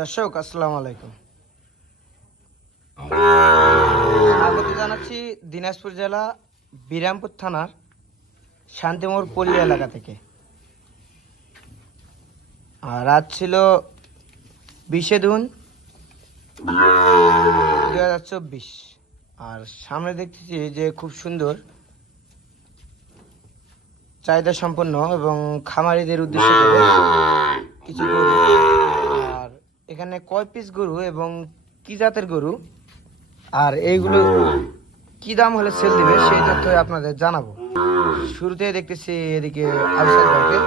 দর্শক আসসালামু আলাইকুম। স্বাগত জানাচ্ছি দিনাজপুর জেলা বিরামপুর থানার শান্তিমোড় পল্লী এলাকা থেকে। আর আজ ছিল 20 জুন 2024। আর সামনে দেখতেছি যে খুব সুন্দর চাহিদা সম্পন্ন এবং খামারিদের উদ্দেশ্যে করে কিছু গরু। আর এখানে কয় পিস গরু এবং কি জাতের গরু আর এইগুলো কি দাম হলে সেল দিবে সেই তথ্য আপনাদের জানাবো। শুরুতে দেখতেছি এদিকে আউসাদ ভাইকে।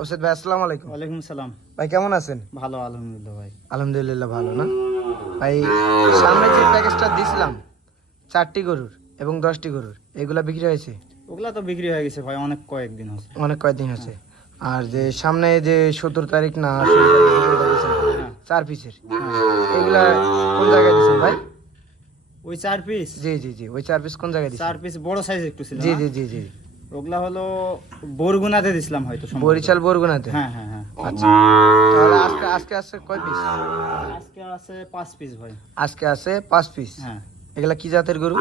আউসাদ ভাই আসসালামু আলাইকুম। ওয়ালাইকুম সালাম। ভাই কেমন আছেন? ভালো আলহামদুলিল্লাহ ভাই। আলহামদুলিল্লাহ ভালো না ভাই? সামনে যে প্যাকেজটা দিছিলাম 4টি গরুর এবং 10টি গরুর, এগুলা বিক্রি হয়েছে? ওগুলা তো বিক্রি হয়ে গেছে ভাই, অনেক কয়েকদিন হচ্ছে। অনেক কয়েকদিন হয়েছে। আর যে সামনে যে 17 তারিখ না 16 তারিখ গরুটা দিয়েছেন 4 পিসের, এগুলা কোন জায়গায় দিয়েছেন ভাই? ওই 4 পিস? জি জি জি, ওই 4 পিস কোন জায়গায় দিয়েছেন? 4 পিস বড় সাইজ একটু ছিল। জি জি জি জি, ওগুলা হলো বরগুনাতে দিছিলাম হয়তো সম্ভবত। বরিশাল বরগুনাতে। হ্যাঁ হ্যাঁ হ্যাঁ। আচ্ছা, তাহলে আজকে আজকে আছে কয় পিস? আজকে আছে 5 পিস ভাই। আজকে আছে 5 পিস। হ্যাঁ। এগুলা কি জাতের গরু?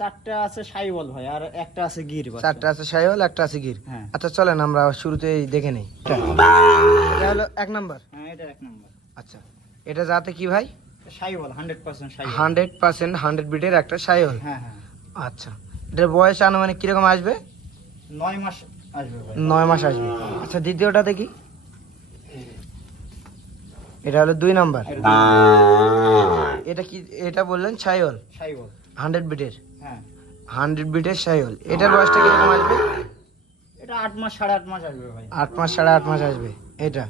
4টা আছে শাইওয়াল ভাই, আর একটা আছে গির বাচ্চা। 4টা আছে শাহিওয়াল, একটা আছে গির। হ্যাঁ। আচ্ছা চলেন আমরা শুরুতেই দেখে নেই। এটা হলো 1 নাম্বার। হ্যাঁ, এটা 1 নাম্বার। আচ্ছা, এটা জাতে কি ভাই? শাইওয়াল 100% শাইওয়াল। 100% 100 বিটের একটা শাহিওয়াল। হ্যাঁ হ্যাঁ। আচ্ছা, এটার বয়স আনুমানিক কিরকম আসবে? 9 মাস আসবে ভাই। 9 মাস আসবে। আচ্ছা, দ্বিতীয়টা দেখি। এটা হলো 2 নাম্বার। এটা কি? এটা বললেন শাহিওয়াল শাইওয়াল 100 বিটের। হ্যাঁ। 100 বিটের শাহিওয়াল। এটার বয়সটা কিরকম আসবে? এটা 8 মাস 8.5 মাস আসবে ভাই। 8 মাস 8.5 মাস আসবে এটা।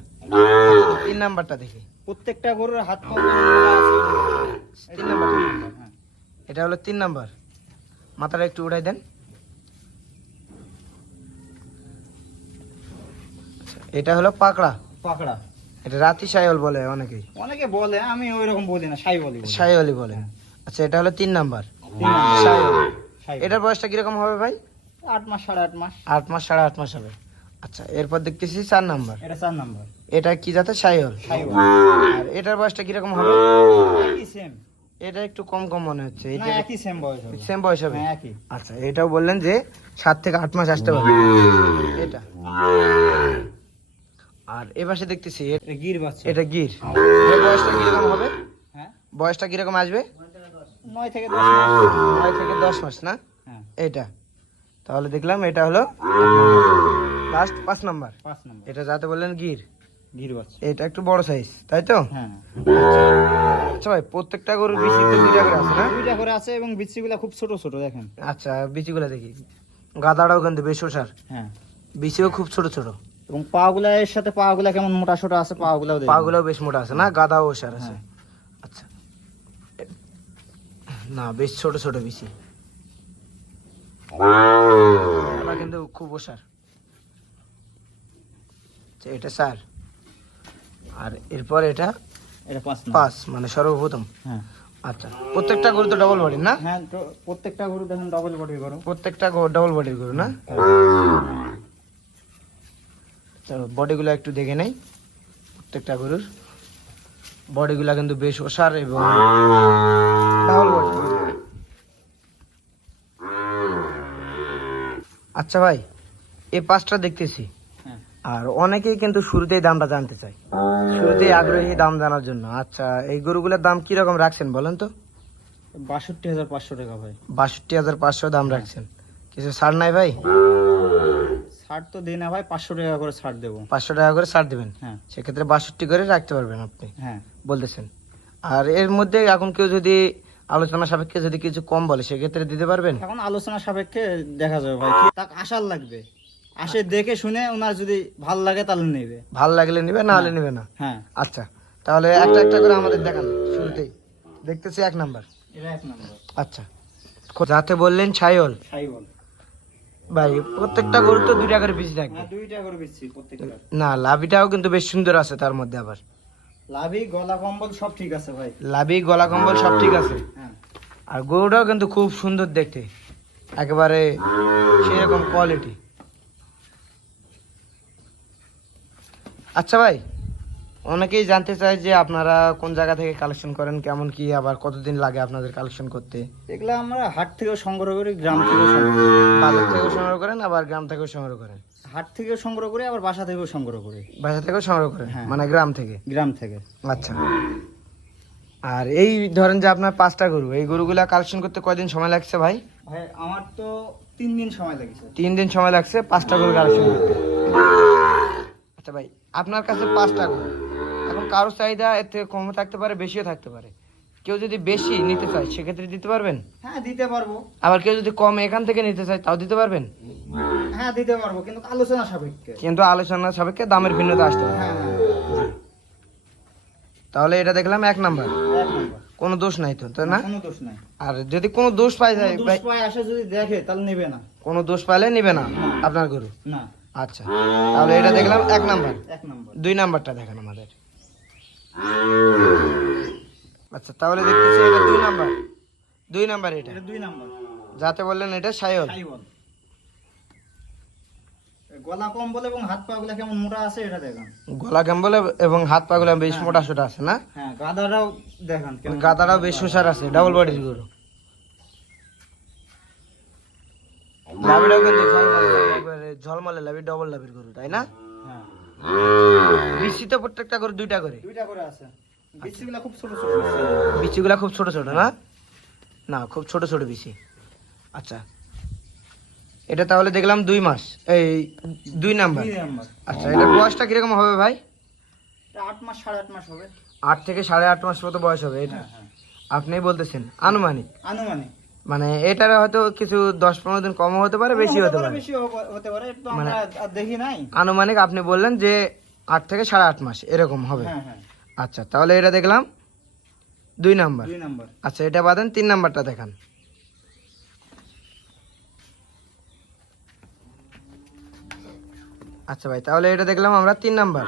3 নাম্বারটা দেখি। প্রত্যেকটা গরুর হাত পা 3 নাম্বার। হ্যাঁ। এটা হলো 3 নাম্বার। মাথাটা একটু উঠাই দেন। আচ্ছা, এটা হলো পাকড়া। পাকড়া। এটা রাতি শাহিওয়াল বলে অনেকেই। অনেকে বলে, আমি ওইরকম বলি না, শাইওয়ালই বলি। শাহিওয়ালই বলে। আচ্ছা, এটা হলো 3 নাম্বার। শাইওয়াল। শাহিওয়াল। শাইওয়াল। এটার বয়সটা কিরকম হবে ভাই? 8 মাস 8.5 মাস। 8 মাস 8.5 মাস হবে। আচ্ছা, এরপর দেখতেছি 4 নাম্বার। এটা 4 নাম্বার। এটা কি জাতের? শাহিওয়াল। শাইওয়াল। আর এটার বয়সটা কিরকম হবে? একই সেম। এটা একটু কম কম মনে হচ্ছে। না, এটা একই সেম বয়স হবে। সেম বয়স হবে। হ্যাঁ, একই। আচ্ছা, এটাও বললেন যে 7 থেকে 8 মাস আসতে পারে এটা। আর এ পাশে দেখতেছি এটা গির বাচ্চা। এটা গির। এর বয়সটা কিরকম হবে? হ্যাঁ, বয়সটা কিরকম আসবে? 9 থেকে 10 মাস। 9 থেকে 10 মাস না? হ্যাঁ, এটা তাহলে দেখলাম এটা হলো লাস্ট 5 নাম্বার। 5 নাম্বার। এটা যাতে বললেন গির। গির বাচ্চা। এটা একটু বড় সাইজ, তাই তো? হ্যাঁ। আচ্ছা ভাই, প্রত্যেকটা গরুর বিচি তো 2টা করে আছে না? 2টা করে আছে এবং বিচিগুলা খুব ছোট ছোট দেখেন। আচ্ছা, বিচিগুলো দেখি। গাদাটাও কিন্তু বেশ ওষার, হ্যাঁ। বিচিও খুব ছোট ছোট। এবং পাগুলা এর সাথে পাগুলা কেমন মোটা সোটা আছে, পাগুলাও দেখেন। পাগুলোও বেশ মোটা আছে না? গাদাও ওষার আছে। হ্যাঁ। আচ্ছা, না বেশ ছোট ছোট বিচি, ওরা কিন্তু খুব ওষার। আচ্ছা, এটা 4। আর এরপর এটা এটা 5 নাম্বার। 5, মানে সর্বপ্রথম। হ্যাঁ। আচ্ছা, প্রত্যেকটা গরু তো ডবল বডির না? হ্যাঁ, তো প্রত্যেকটা গরু দেখেন ডবল বডি গরু। প্রত্যেকটা ডবল বডির গরু না? চলো বডিগুলো একটু দেখে নেই। প্রত্যেকটা গরুর বডিগুলো কিন্তু বেশ ওষার এবং ডাবল বডি। আচ্ছা ভাই, এই 5টা দেখতেছি। হ্যাঁ। আর অনেকেই কিন্তু শুরুতেই দামটা জানতে চায়, শুরুতেই আগ্রহী দাম জানার জন্য। আচ্ছা, এই গরুগুলোর দাম কি রকম রাখছেন বলেন তো? 62,500 টাকা ভাই। 62,500 দাম রাখছেন। কিছু ছাড় নাই ভাই? ছাড় তো দিই না ভাই, 500 টাকা করে ছাড় দেবো। 500 টাকা করে ছাড় দেবেন। হ্যাঁ। সেক্ষেত্রে 62 করে রাখতে পারবেন আপনি হ্যাঁ। বলতেছেন। আর এর মধ্যে এখন কেউ যদি আলোচনা সাপেক্ষে যদি কিছু কম বলে সেক্ষেত্রে দিতে পারবেন? এখন আলোচনা সাপেক্ষে দেখা যাবে ভাই, কি তাক আসার লাগবে, আসে দেখে শুনে ওনার যদি ভাল লাগে তাহলে নেবে। ভাল লাগলে নিবে, না হলে নিবে না। হ্যাঁ। আচ্ছা, তাহলে একটা একটা করে আমাদের দেখান। শুরুতেই দেখতেছি 1 নাম্বার। এটা 1 নাম্বার। আচ্ছা, যাতে বললেন ছাইল শাইওয়াল। ভাই, প্রত্যেকটা গরু তো 2টা করে পিস থাকবে। হ্যাঁ, 2টা করে বেচছি প্রত্যেকটা। না, লাভিটাও কিন্তু বেশ সুন্দর আছে তার মধ্যে। আবার লাভি গলা কম্বল সব ঠিক আছে ভাই। লাভি গলা কম্বল সব ঠিক আছে। হ্যাঁ। আর গরুটাও কিন্তু খুব সুন্দর দেখতে, একেবারে সেরকম কোয়ালিটি। আচ্ছা ভাই, অনেকেই জানতে চায় যে আপনারা কোন জায়গা থেকে কালেকশন করেন, কেমন কি, আবার কতদিন লাগে আপনাদের কালেকশন করতে? এগুলো আমরা হাট থেকেও সংগ্রহ করি, গ্রাম থেকেও সংগ্রহ করি। বাজার থেকেও সংগ্রহ করেন আবার গ্রাম থেকেও সংগ্রহ করেন? হাট থেকেও সংগ্রহ করি, আবার বাসা থেকেও সংগ্রহ করি। বাসা থেকেও সংগ্রহ করেন, হ্যাঁ। মানে গ্রাম থেকে? গ্রাম থেকে। আচ্ছা। আর এই ধরেন যে আপনার 5টা গরু, এই গরুগুলা কালেকশন করতে কয়দিন সময় লাগছে ভাই? ভাই আমার তো 3 দিন সময় লেগেছে। 3 দিন সময় লাগছে 5টা গরু কালেকশন করতে। আচ্ছা ভাই, আপনার কাছে 5টা গরু, এখন কারো চাহিদা এর থেকে কমও থাকতে পারে, বেশিও থাকতে পারে। কেউ যদি বেশি নিতে চায় সেক্ষেত্রে দিতে পারবেন? হ্যাঁ দিতে পারবো। আবার কেউ যদি কম এখান থেকে নিতে চায় তাও দিতে পারবেন? হ্যাঁ দিতে পারবো, কিন্তু আলোচনা সাপেক্ষে। কিন্তু আলোচনা সাপেক্ষে দামের ভিন্নতা আসতে পারে। হ্যাঁ হ্যাঁ। তাহলে এটা দেখলাম 1 নাম্বার, 1 নম্বর। কোনো দোষ নাই তো, তাই না? কোনো দোষ নাই। আর যদি কোনো দোষ পাই যায় কোনো ভাই, দোষ পায় আসে যদি দেখে তাহলে নেবে না। কোনো দোষ পাইলে নিবে না আপনার গরু? না। আচ্ছা, তাহলে এটা দেখলাম 1 নাম্বার। 1 নম্বর। 2 নাম্বারটা দেখেন আমাদের। আচ্ছা, তাহলে দেখতেছি এটা 2 নাম্বার। 2 নাম্বার এটা, এটা 2 নম্বর। যাতে বললেন এটা সাইওয়াল। সাইওয়াল। গলা কম্বল এবং হাত পা গুলা কেমন মোটা আছে এটা দেখেন। গলা কম্বল এবং হাত পা গুলো বেশ মোটা সোটা আছে না? হ্যাঁ, গাদাটাও দেখেন কেমন। গাদাটাও বেশ সুসার আছে, ডাবল বডির গরু। লাভিটাও কিন্তু একবারে ঝলমলে লাভি, ডবল লাভির গরু, তাই না? হ্যাঁ। বিচি তো প্রত্যেকটা গরু 2টা করে? 2টা করে আছে। বিচিগুলা খুব ছোট ছোট। বিচিগুলা খুব ছোট ছোট না? না, খুব ছোট ছোট বিচি। আচ্ছা, এটা তাহলে দেখলাম 2 মাস, এই 2 নাম্বার। 2 নম্বর। আচ্ছা, এটার বয়সটা কিরকম হবে ভাই? এটা 8 মাস 8.5 মাস হবে। 8 থেকে 8.5 মাস মতো বয়স হবে এটা? হ্যাঁ হ্যাঁ। আপনি বলতেছেন আনুমানিক, আনুমানিক। মানে এটার হয়তো কিছু 10-15 দিন কমও হতে পারে, বেশি হতে পারে। বেশি হতে পারে, একটু আমরা আর দেখি নাই। আনুমানিক আপনি বললেন যে 8 থেকে 8.5 মাস এরকম হবে। হ্যাঁ হ্যাঁ। আচ্ছা, তাহলে এটা দেখলাম 2 নাম্বার। 2 নম্বর। আচ্ছা, এটা বাদেন 3 নাম্বারটা দেখান। আচ্ছা ভাই, তাহলে এটা দেখলাম আমরা 3 নাম্বার।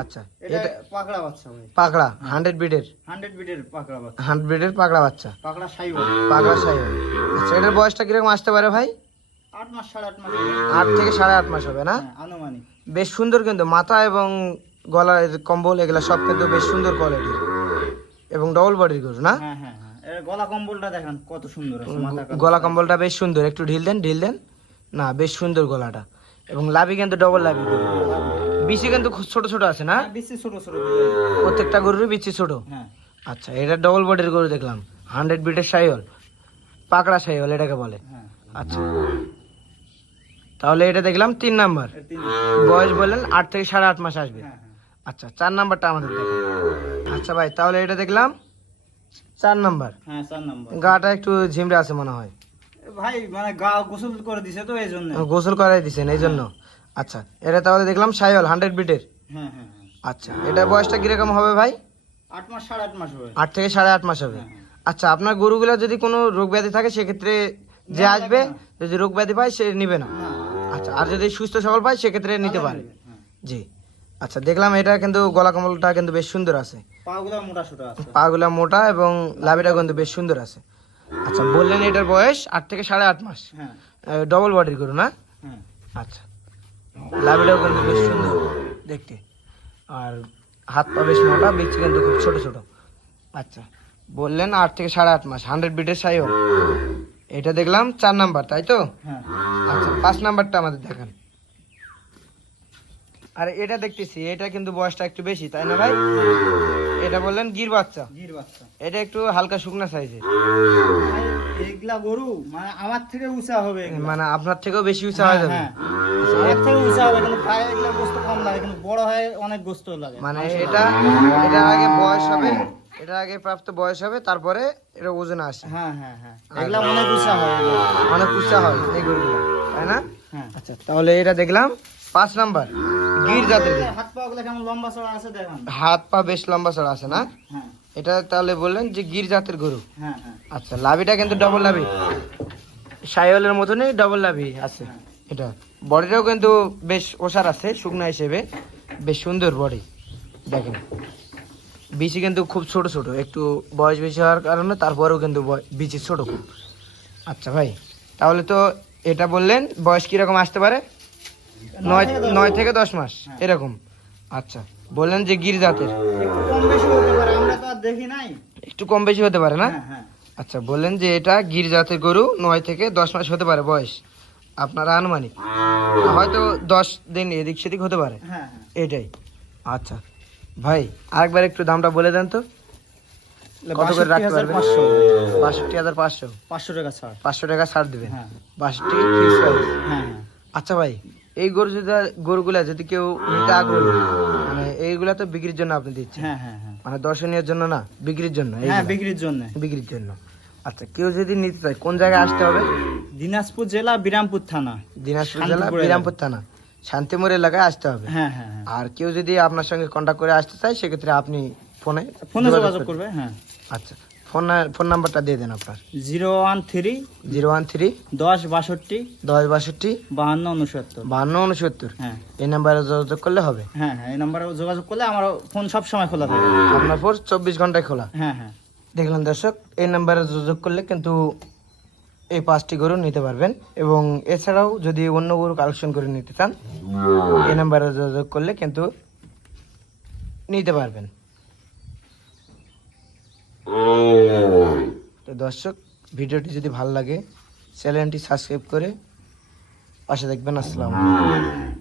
আচ্ছা, এটা এটা পাকড়া বাচ্চা ভাই। পাকড়া 100 ব্রিডের? 100 বিটের পাকড়া বাচ্চা। 100 ব্রিডের পাকড়া বাচ্চা, পাকড়া সাইওয়াল। পাকড়া সাইওয়াল। আচ্ছা, এটার বয়সটা কিরকম আসতে পারে ভাই? 8 মাস 8.5 মাস। 8 থেকে 8.5 মাস হবে না? হ্যাঁ, আনুমানিক। বেশ সুন্দর, কিন্তু মাথা এবং গলার কম্বল এগুলা সব কিন্তু বেশ সুন্দর কোয়ালিটির এবং ডবল বডির গরু না? হ্যাঁ হ্যাঁ হ্যাঁ। এর গলা কম্বলটা দেখেন কত সুন্দর আছে, মাথা গলা কম্বলটা বেশ সুন্দর, একটু ঢিল দেন, ঢিল দেন। না, বেশ সুন্দর গলাটা, এবং লাভি কিন্তু ডবল লাভি গরু। বিচি কিন্তু খুব ছোট ছোট আছে না? বেশি ছোট ছোট। প্রত্যেকটা গরুরই বিচি ছোট। হ্যাঁ। আচ্ছা, এটা ডবল বডির গরু দেখলাম, 100 ব্রিডের সাইওয়াল, পাকড়া সাইওয়াল এটাকে বলে। হ্যাঁ। আচ্ছা, তাহলে এটা দেখলাম 3 নাম্বার। এর 3। বয়স বললেন 8 থেকে 8.5 মাস আসবে। হ্যাঁ হ্যাঁ। আচ্ছা, 4 নাম্বারটা আমাদের দেখেন। আচ্ছা ভাই, তাহলে এটা দেখলাম 4 নাম্বার। হ্যাঁ 4 নম্বর। গাটা একটু ঝিমড়ে আছে মনে হয়। ভাই মানে গা গোসল করে দিছে তো এই জন্য। গোসল করাই দিছেন এই জন্য? আচ্ছা, এটা তাহলে দেখলাম সাইওয়াল 100 ব্রিডের। হ্যাঁ হ্যাঁ হ্যাঁ। আচ্ছা, এটা বয়সটা কিরকম হবে ভাই? 8 মাস 8.5 মাস হবে। 8 থেকে 8.5 মাস হবে। আচ্ছা, আপনার গরুগুলা যদি কোনো রোগ ব্যাধি থাকে সেক্ষেত্রে যে আসবে, যদি রোগ ব্যাধি পায় সে নিবে না? আচ্ছা, আর যদি সুস্থ সবল পায় সেক্ষেত্রে নিতে পারে? জি। আচ্ছা, দেখলাম এটা কিন্তু গলা কম্বলটা কিন্তু বেশ সুন্দর আছে, পাগুলা মোটা ছোট আছে। পাগুলা মোটা এবং লাভিটা কিন্তু বেশ সুন্দর আছে। আচ্ছা, বললেন এটার বয়স 8 থেকে 8.5 মাস, হ্যাঁ ডবল বডির গরু না? হ্যাঁ। আচ্ছা, লাভিটাও কিন্তু বেশ সুন্দর দেখতে, আর হাত পা বেশ মোটা, বিচি কিন্তু খুব ছোট ছোট। আচ্ছা, বললেন 8 থেকে 8.5 মাস, 100 ব্রিডের সাইওয়াল। এটা দেখলাম 4 নাম্বার, তাই তো? হ্যাঁ। আচ্ছা, 5 নাম্বারটা আমাদের দেখান। আর এটা দেখতেছি এটা কিন্তু বয়সটা একটু বেশি, তাই না ভাই? এটা বললেন গির বাচ্চা, গির বাচ্চা। এটা একটু হালকা শুকনা সাইজের। ভাই, এগুলা গরু মানে আমার থেকে উঁচা হবে এগুলা। মানে আপনার থেকেও বেশি উঁচা হয়ে যাবে? হ্যাঁ, এর থেকে উঁচা হবে, কিন্তু গায়ে এগুলা গোস্ত কম লাগে, কিন্তু বড় হয় অনেক গোস্ত লাগে। মানে এটা এটার আগে বয়স হবে, এটার আগে প্রাপ্ত বয়স হবে, তারপরে এটা ওজনে আসে। হ্যাঁ হ্যাঁ হ্যাঁ। এগুলা অনেক উঁচা হয় এগুলা। অনেক উঁচা হয় এই গরুগুলো, তাই না? হ্যাঁ। আচ্ছা, তাহলে এটা দেখলাম 5 নাম্বার, গির জাতের গরু। হাত পা গুলা কেমন লম্বা চড়া আছে দেখেন। হাত পা বেশ লম্বা চড়া আছে না? হ্যাঁ এটা তাহলে বললেন যে গির জাতের গরু। হ্যাঁ হ্যাঁ। আচ্ছা, লাভিটা কিন্তু ডবল লাভি, সাইওয়ালের মতনই ডবল লাভি আছে। এটা বডিটাও কিন্তু বেশ ওসার আছে, শুকনা হিসেবে বেশ সুন্দর বডি দেখেন। বিচি কিন্তু খুব ছোট ছোট, একটু বয়স বেশি হওয়ার কারণে তারপরেও কিন্তু বিচি ছোট খুব। আচ্ছা ভাই, তাহলে তো এটা বললেন বয়স কিরকম আসতে পারে? 9 থেকে 10 মাস এরকম। আচ্ছা, বললেন যে গির জাতের, একটু কম বেশি হতে পারে, আমরা তো আর দেখি নাই। একটু কম বেশি হতে পারে না? হ্যাঁ হ্যাঁ আচ্ছা, বললেন যে এটা গির জাতের গরু, 9 থেকে 10 মাস হতে পারে বয়স, আপনার আনুমানিক, হয়তো 10 দিন এদিক সেদিক হতে পারে, হ্যাঁ এটাই। আচ্ছা ভাই, আরেকবার একটু দামটা বলে দেন তো, কত করে রাখতে পারবেন? 62,500। 500 টাকা ছাড়। 500 টাকা ছাড় দেবেন? হ্যাঁ 62 ফিক্স প্রাইস। হ্যাঁ আচ্ছা ভাই, এই গরুগুলা যদি কেউ নিতে আগ্রহী, মানে এইগুলা তো বিক্রির জন্য আপনি দিচ্ছেন, হ্যাঁ হ্যাঁ হ্যাঁ মানে দর্শনীয় জন্য না, বিক্রির জন্য? হ্যাঁ এইগুলা বিক্রির জন্য। বিক্রির জন্য। আচ্ছা, কেউ যদি নিতে চায় কোন জায়গায় আসতে হবে? দিনাজপুর জেলা বিরামপুর থানা। দিনাজপুর জেলা শান্তিপুর বিরামপুর থানা, শান্তিমোড় এলাকায় আসতে হবে। হ্যাঁ হ্যাঁ হ্যাঁ আর কেউ যদি আপনার সঙ্গে কন্ট্যাক্ট করে আসতে চায়, সেক্ষেত্রে আপনি ফোনে ফোনে যোগাযোগ করবে। হ্যাঁ আচ্ছা, ফোন নাম্বারটা দিয়ে দেন আপনার। 013 013 10 62 10 62 52 69। 52 69, হ্যাঁ এই নাম্বারে যোগাযোগ করলে হবে। হ্যাঁ হ্যাঁ এই নাম্বারে যোগাযোগ করলে আমার ফোন সব সময় খোলা থাকে। আপনার ফোন 24 ঘন্টায় খোলা। হ্যাঁ হ্যাঁ দেখলেন দর্শক, এই নাম্বারে যোগাযোগ করলে কিন্তু এই 5টি গরু নিতে পারবেন, এবং এছাড়াও যদি অন্য গরু কালেকশন করে নিতে চান, এই নাম্বারে যোগাযোগ করলে কিন্তু নিতে পারবেন। তো দর্শক, ভিডিওটি যদি ভালো লাগে চ্যানেলটি সাবস্ক্রাইব করে পাশে দেখবেন। আসসালামু আলাইকুম।